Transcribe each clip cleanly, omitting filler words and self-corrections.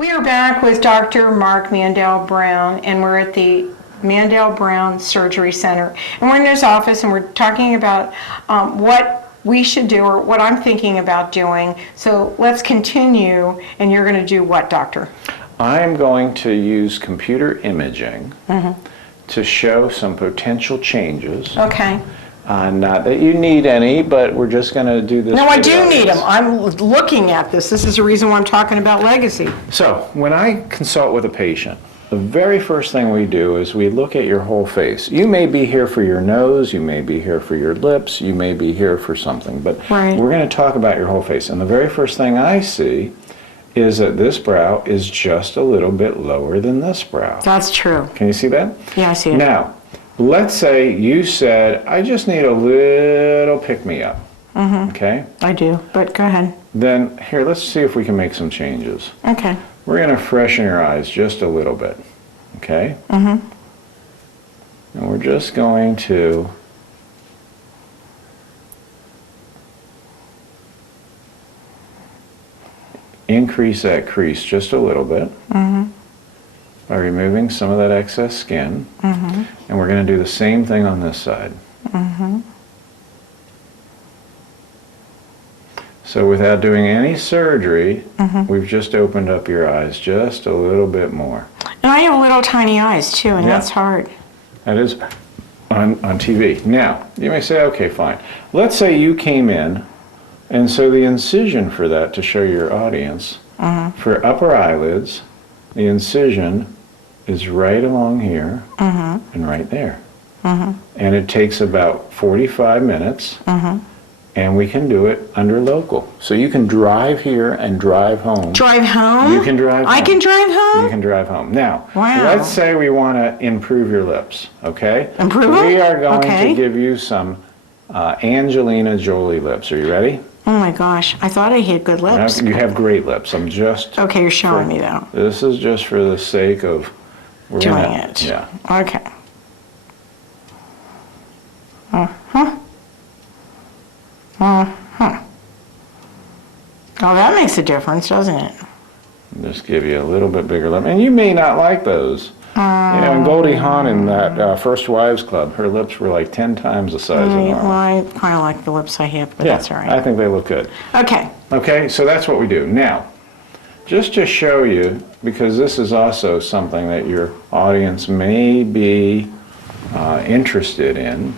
We are back with Dr. Mark Mandell Brown, and we're at the Mandell Brown Surgery Center. And we're in his office, and we're talking about what we should do, or what I'm thinking about doing. So let's continue, and you're going to do what, doctor? I'm going to use computer imaging to show some potential changes. Okay. Not that you need any, but we're just going to do this. No, I do need them. I'm looking at this. This is the reason why I'm talking about legacy. So, when I consult with a patient, the very first thing we do is we look at your whole face. You may be here for your nose, you may be here for your lips, you may be here for something, but we're going to talk about your whole face. And the very first thing I see is that this brow is just a little bit lower than this brow. That's true. Can you see that? Yeah, I see it. Now, let's say you said, I just need a little pick-me-up. Okay? I do, but go ahead. Then, here, let's see if we can make some changes. Okay. We're going to freshen your eyes just a little bit. Okay? And we're just going to increase that crease just a little bit by removing some of that excess skin. And we're going to do the same thing on this side. So without doing any surgery, we've just opened up your eyes just a little bit more. And I have little tiny eyes too, and that's hard. That is on TV. Now, you may say, okay, fine. Let's say you came in, and so the incision for that, to show your audience, for upper eyelids, the incision is right along here and right there. And it takes about 45 minutes, and we can do it under local. So you can drive here and drive home. Drive home? You can drive home. I can drive home? You can drive home. Now, let's say we want to improve your lips, okay? Improve them? We are going to give you some Angelina Jolie lips. Are you ready? Oh my gosh, I thought I had good lips. You have great lips. I'm just... Okay, you're showing me though. This is just for the sake of... Doing it. Yeah. Okay. Oh, that makes a difference, doesn't it? Just give you a little bit bigger lip. And you may not like those. You know, and Goldie Hawn in that First Wives Club, her lips were like 10 times the size of normal. Well, I kind of like the lips I have, but that's all right. I think they look good. Okay. Okay, so that's what we do. Now, just to show you, because this is also something that your audience may be interested in,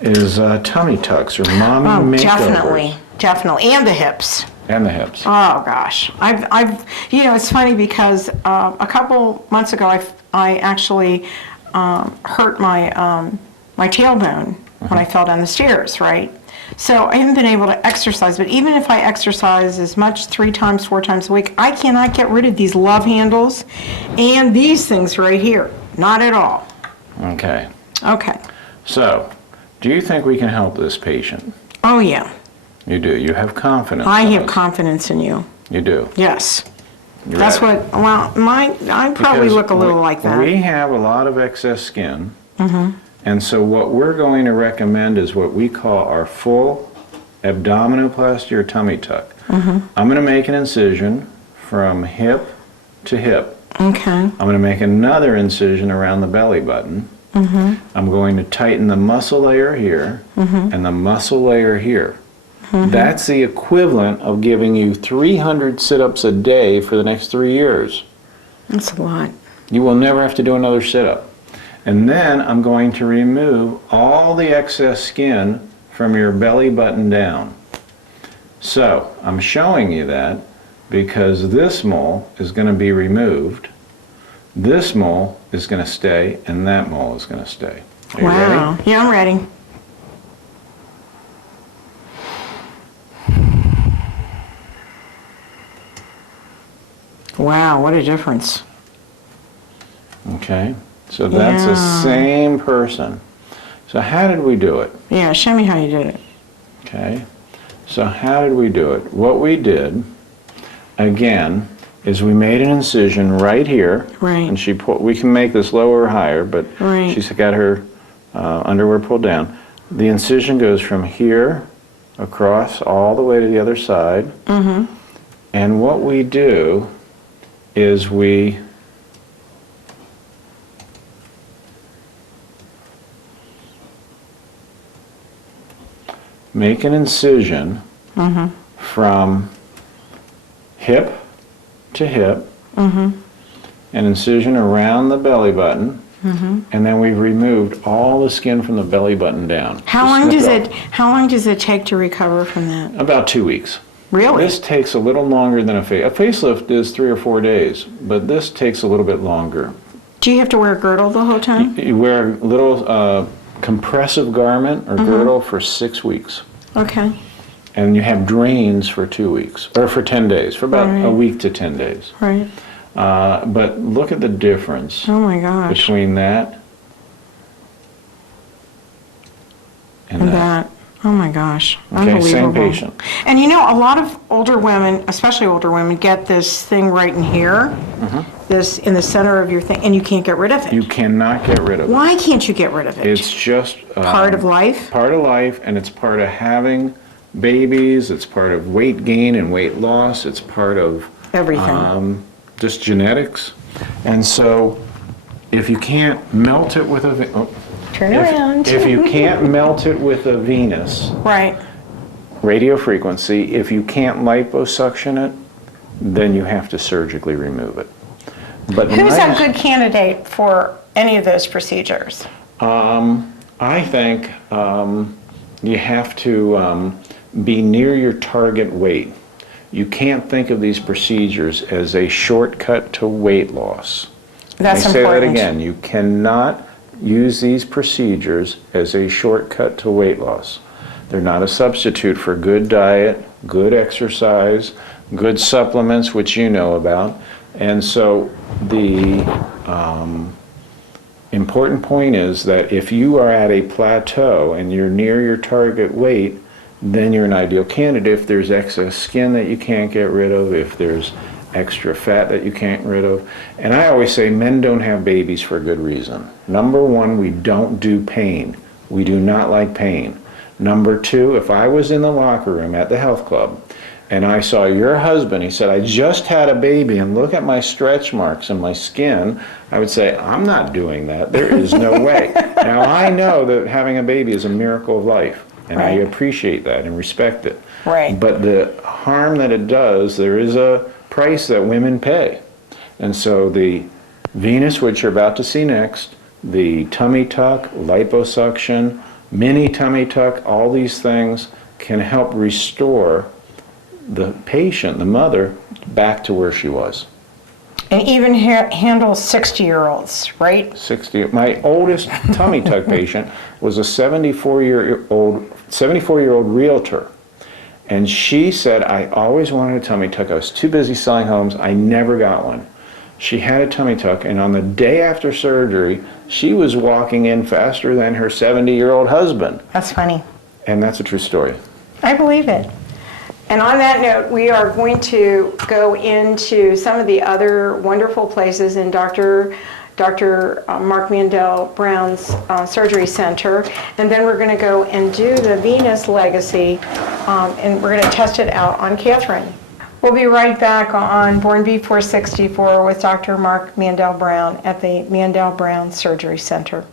is tummy tucks or mommy makeovers. Definitely, and the hips. And the hips. Oh gosh, I've you know, it's funny because a couple months ago I actually hurt my my tailbone when I fell down the stairs, right? So I haven't been able to exercise, but even if I exercise as much 3 times, 4 times a week, I cannot get rid of these love handles and these things right here. Not at all. Okay. Okay. So, do you think we can help this patient? Oh yeah. You do. You have confidence. I have confidence in you. You do. Yes. That's what. Well, I probably look a little like that. We have a lot of excess skin, and so what we're going to recommend is what we call our full abdominoplasty or tummy tuck. I'm going to make an incision from hip to hip. Okay. I'm going to make another incision around the belly button. I'm going to tighten the muscle layer here and the muscle layer here. That's the equivalent of giving you 300 sit-ups a day for the next 3 years. That's a lot. You will never have to do another sit-up. And then I'm going to remove all the excess skin from your belly button down. So I'm showing you that because this mole is going to be removed, this mole is going to stay, and that mole is going to stay. Are you ready? Yeah, I'm ready. Wow, what a difference. Okay, so that's the same person. So how did we do it? Yeah, show me how you did it. Okay, so how did we do it? What we did, again, is we made an incision right here. Right. And we can make this lower or higher, but she's got her underwear pulled down. The incision goes from here across all the way to the other side. And what we do is we make an incision from hip to hip, an incision around the belly button, and then we've removed all the skin from the belly button down. How long does it take to recover from that? About 2 weeks. Really? This takes a little longer than a facelift is 3 or 4 days, but this takes a little bit longer. Do you have to wear a girdle the whole time? You wear a little compressive garment or girdle for 6 weeks. Okay. And you have drains for 2 weeks, or for 10 days, for about a week to 10 days. Right. But look at the difference Oh my gosh. between that and that. Oh my gosh. Okay, Unbelievable. same patient. And you know, a lot of older women, especially older women, get this thing right in here, this in the center of your thing, and you can't get rid of it. You cannot get rid of it. Why can't you get rid of it? It's just Part of life? Part of life, and it's part of having babies. It's part of weight gain and weight loss. It's part of Everything. Just genetics. And so, if you can't melt it with Turn around. if you can't melt it with a Venus Right. radio frequency, if you can't liposuction it, then you have to surgically remove it. But Who's a good candidate for any of those procedures? I think you have to be near your target weight. You can't think of these procedures as a shortcut to weight loss. That's Let me say that important. again. You cannot use these procedures as a shortcut to weight loss. They're not a substitute for good diet, good exercise, good supplements, which you know about. And so the important point is that if you are at a plateau and you're near your target weight, then you're an ideal candidate. If there's excess skin that you can't get rid of, if there's extra fat that you can't get rid of. And I always say men don't have babies for a good reason. Number one, we don't do pain. We do not like pain. Number two, if I was in the locker room at the health club and I saw your husband, he said, I just had a baby and look at my stretch marks and my skin, I would say, I'm not doing that. There is no way. Now, I know that having a baby is a miracle of life, and I Right. appreciate that and respect it. Right. But the harm that it does, there is a price that women pay. And so the Venus, which you're about to see next, the tummy tuck, liposuction, mini tummy tuck, all these things can help restore the patient, the mother, back to where she was. And even handle 60-year-olds, right? 60. My oldest tummy tuck patient was a 74-year-old realtor. And she said, I always wanted a tummy tuck. I was too busy selling homes. I never got one. She had a tummy tuck, and on the day after surgery, she was walking in faster than her 70-year-old husband. That's funny. And that's a true story. I believe it. And on that note, we are going to go into some of the other wonderful places in Dr. Mark Mandell Brown's surgery center. And then we're going to go and do the Venus Legacy, and we're going to test it out on Kathryn. We'll be right back on Born B464 with Dr. Mark Mandell Brown at the Mandell Brown Surgery Center.